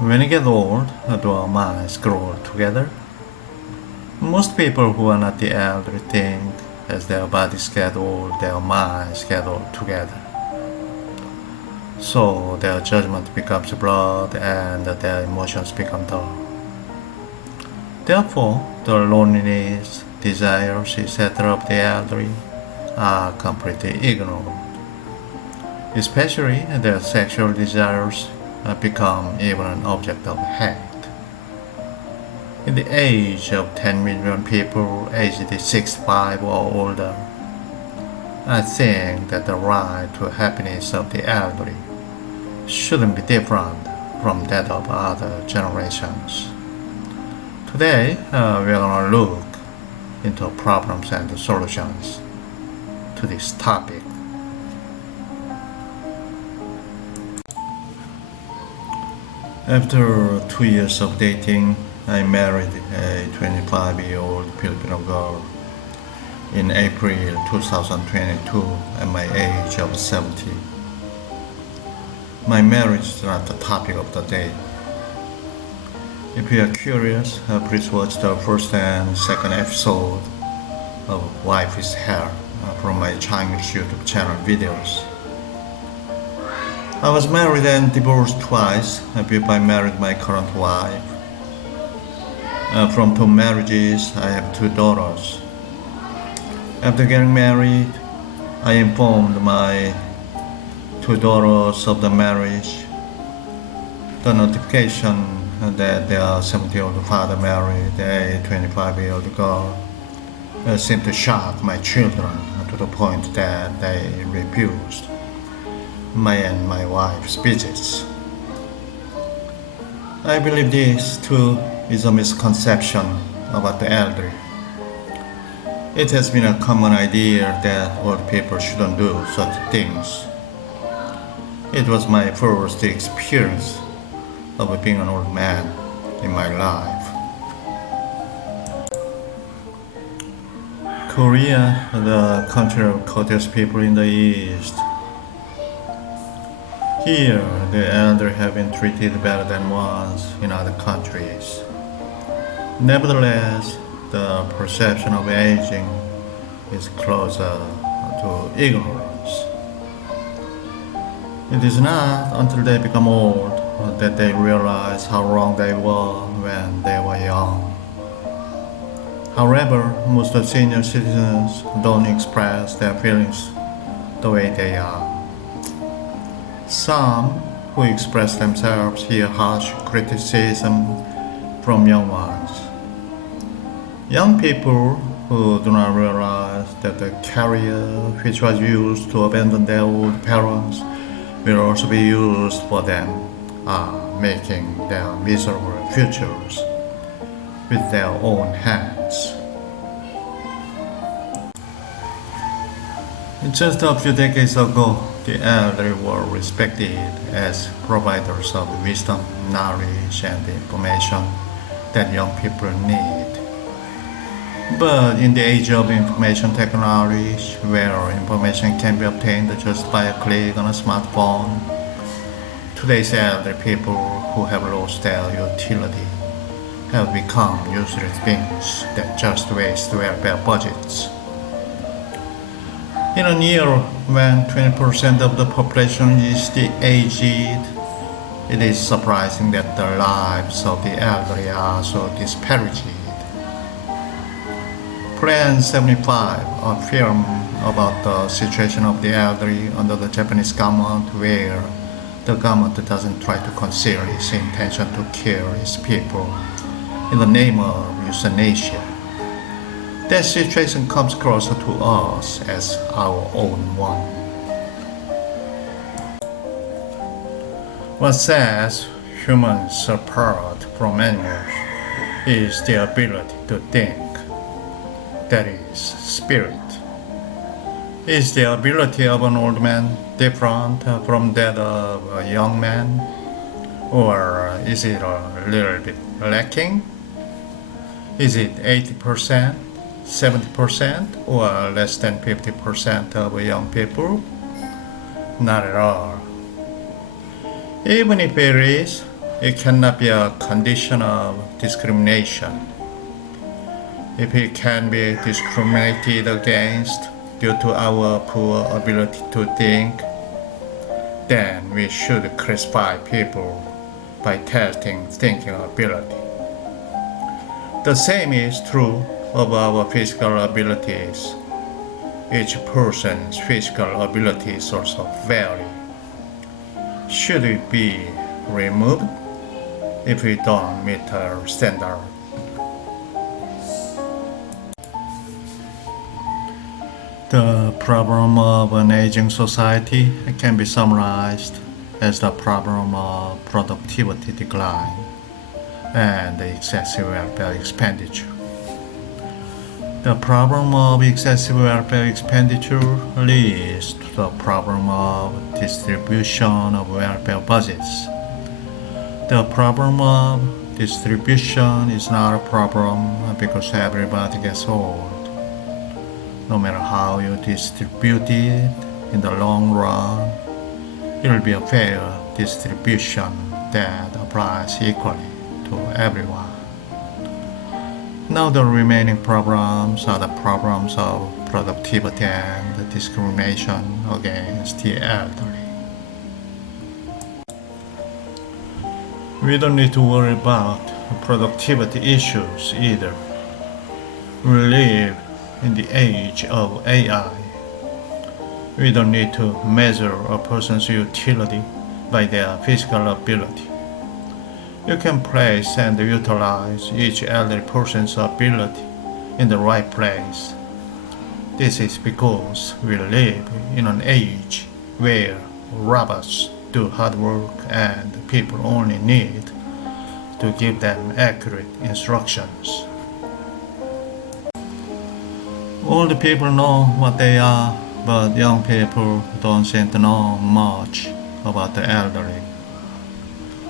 When you get old, do our minds grow together? Most people who are not the elderly think as their bodies get old, their minds get old together. So their judgment becomes blurred and their emotions become dull. Therefore, the loneliness, desires, etc. of the elderly are completely ignored. Especially their sexual desires become even an object of hate. In the age of 10 million people aged 65 or older, I think that the right to happiness of the elderly shouldn't be different from that of other generations. Today, we're going to look into problems and solutions to this topic. After 2 years of dating, I married a 25-year-old Filipino girl in April 2022 at my age of 70. My marriage is not the topic of the day. If you are curious, please watch the first and second episode of Wife is Hell from my Chinese YouTube channel videos. I was married and divorced twice before I married my current wife. From 2 marriages, I have 2 daughters. After getting married, I informed my 2 daughters of the marriage. The notification that their 70-year-old father married a 25-year-old girl seemed to shock my children to the point that they refused my and my wife's visits. I believe this too is a misconception about the elderly. It has been a common idea that old people shouldn't do such things. It was my first experience of being an old man in my life. Korea, the country of courteous people in the East. Here, the elderly have been treated better than once in other countries. Nevertheless, the perception of aging is closer to ignorance. It is not until they become old that they realize how wrong they were when they were young. However, most of senior citizens don't express their feelings the way they are. Some who express themselves hear harsh criticism from young ones. Young people who do not realize that the career which was used to abandon their old parents will also be used for them are making their miserable futures with their own hands. Just a few decades ago, the elderly were respected as providers of wisdom, knowledge, and information that young people need. But in the age of information technology, where information can be obtained just by a click on a smartphone, today's elderly people who have lost their utility have become useless beings that just waste welfare budgets. In a year when 20% of the population is aged, it is surprising that the lives of the elderly are so disparaged. Plan 75, a film about the situation of the elderly under the Japanese government, where the government doesn't try to conceal its intention to kill its people in the name of euthanasia. That situation comes closer to us as our own one. What sets humans apart from animals is the ability to think. That is spirit. Is the ability of an old man different from that of a young man? Or is it a little bit lacking? Is it 80%, 70%, or less than 50% of young people? Not at all. Even if it is, It cannot be a condition of discrimination. If it can be discriminated against due to our poor ability to think, then we should classify people by testing thinking ability. The same is true of our physical abilities. Each person's physical abilities also vary. Should it be removed if we don't meet our standard? The problem of an aging society can be summarized as the problem of productivity decline and excessive welfare expenditure. The problem of excessive welfare expenditure leads to the problem of distribution of welfare budgets. The problem of distribution is not a problem because everybody gets old. No matter how you distribute it, in the long run, it will be a fair distribution that applies equally to everyone. Now the remaining problems are the problems of productivity and discrimination against the elderly. We don't need to worry about productivity issues either. We live in the age of AI. We don't need to measure a person's utility by their physical ability. You can place and utilize each elderly person's ability in the right place. This is because we live in an age where robots do hard work and people only need to give them accurate instructions. Old people know what they are, but young people don't seem to know much about the elderly.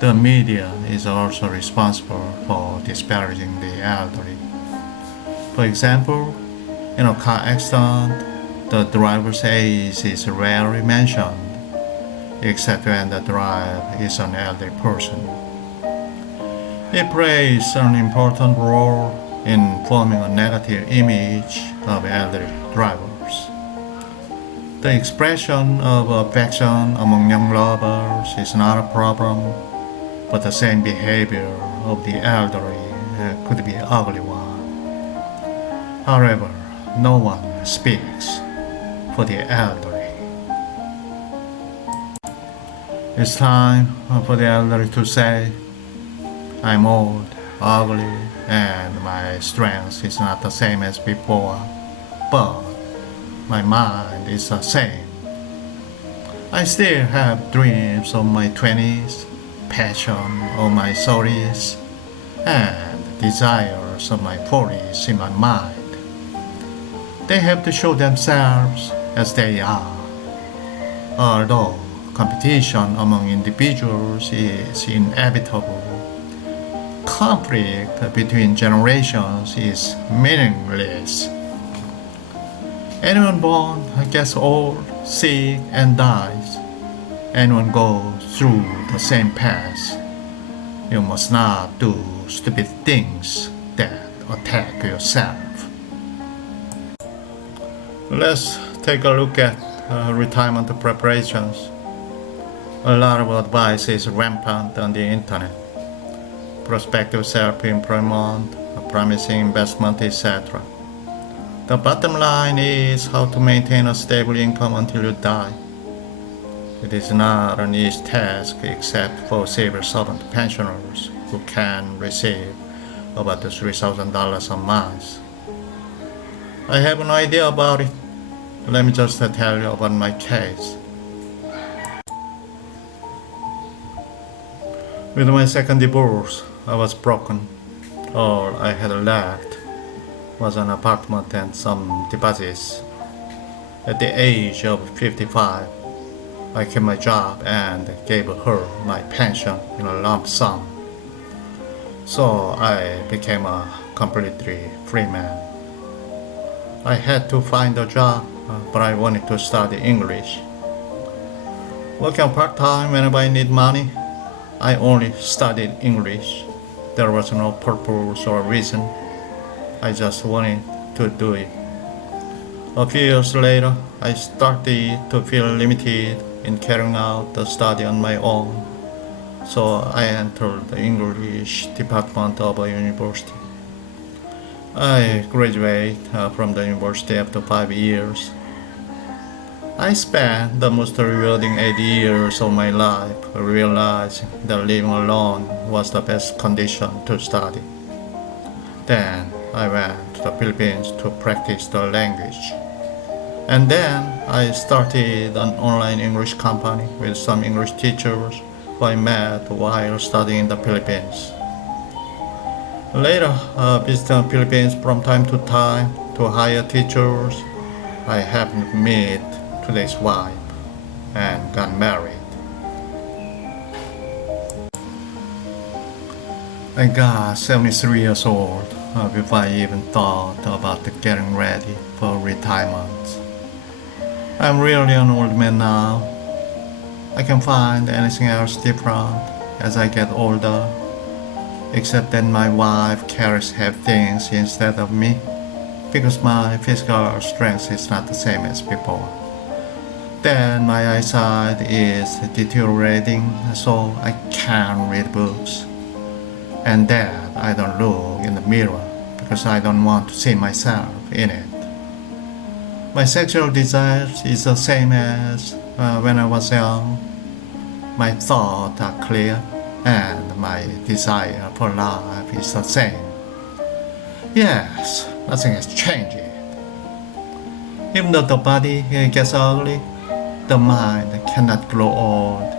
The media is also responsible for disparaging the elderly. For example, in a car accident, the driver's age is rarely mentioned, except when the driver is an elderly person. It plays an important role in forming a negative image of elderly drivers. The expression of affection among young lovers is not a problem, but the same behavior of the elderly could be an ugly one. However, no one speaks for the elderly. It's time for the elderly to say, I'm old, ugly, and my strength is not the same as before, but my mind is the same. I still have dreams of my 20s, passion of my 30s, and desires of my 40s in my mind. They have to show themselves as they are. Although competition among individuals is inevitable, conflict between generations is meaningless. Anyone born gets old, sick, and dies. Anyone goes through the same path. You must not do stupid things that attack yourself. Let's take a look at retirement preparations. A lot of advice is rampant on the internet. Prospective self-employment, promising investment, etc. The bottom line is how to maintain a stable income until you die. It is not an easy task except for civil servant pensioners who can receive about $3,000 a month. I have no idea about it. Let me just tell you about my case. With my second divorce, I was broken. All I had left was an apartment and some deposits. At the age of 55, I quit my job and gave her my pension in a lump sum. So I became a completely free man. I had to find a job, but I wanted to study English. Working part-time whenever I need money, I only studied English. There was no purpose or reason. I just wanted to do it. A few years later, I started to feel limited in carrying out the study on my own. So I entered the English department of a university. I graduated from the university after 5 years. I spent the most rewarding 8 years of my life realizing that living alone was the best condition to study. Then I went to the Philippines to practice the language. And then I started an online English company with some English teachers who I met while studying in the Philippines. Later, visiting the Philippines from time to time to hire teachers, I happened to meet today's wife and got married. I got 73 years old before I even thought about getting ready for retirement. I'm really an old man now. I can't find anything else different as I get older, except that my wife carries heavy things instead of me, because my physical strength is not the same as before. Then my eyesight is deteriorating, so I can't read books. And that I don't look in the mirror because I don't want to see myself in it. My sexual desire is the same as when I was young. My thoughts are clear and my desire for life is the same. Yes, nothing has changed. Even though the body gets ugly, the mind cannot grow old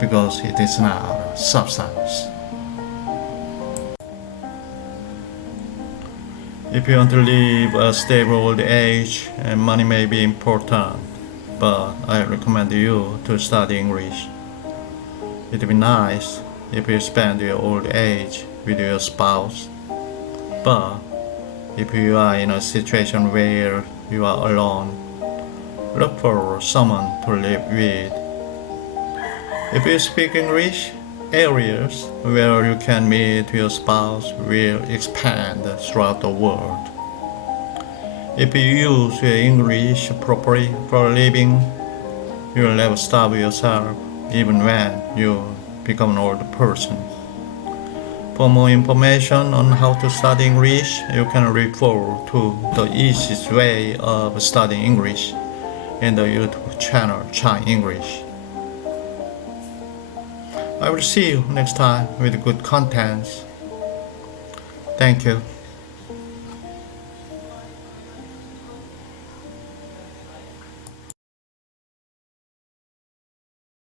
because it is not a substance. If you want to live a stable old age, money may be important, but I recommend you to study English. It would be nice if you spend your old age with your spouse, but if you are in a situation where you are alone, look for someone to live with. If you speak English, areas where you can meet your spouse will expand throughout the world. If you use your English properly for a living, you will never starve yourself even when you become an old person. For more information on how to study English, you can refer to the easiest way of studying English in the YouTube channel 창잉글리쉬. I will see you next time with good contents. Thank you.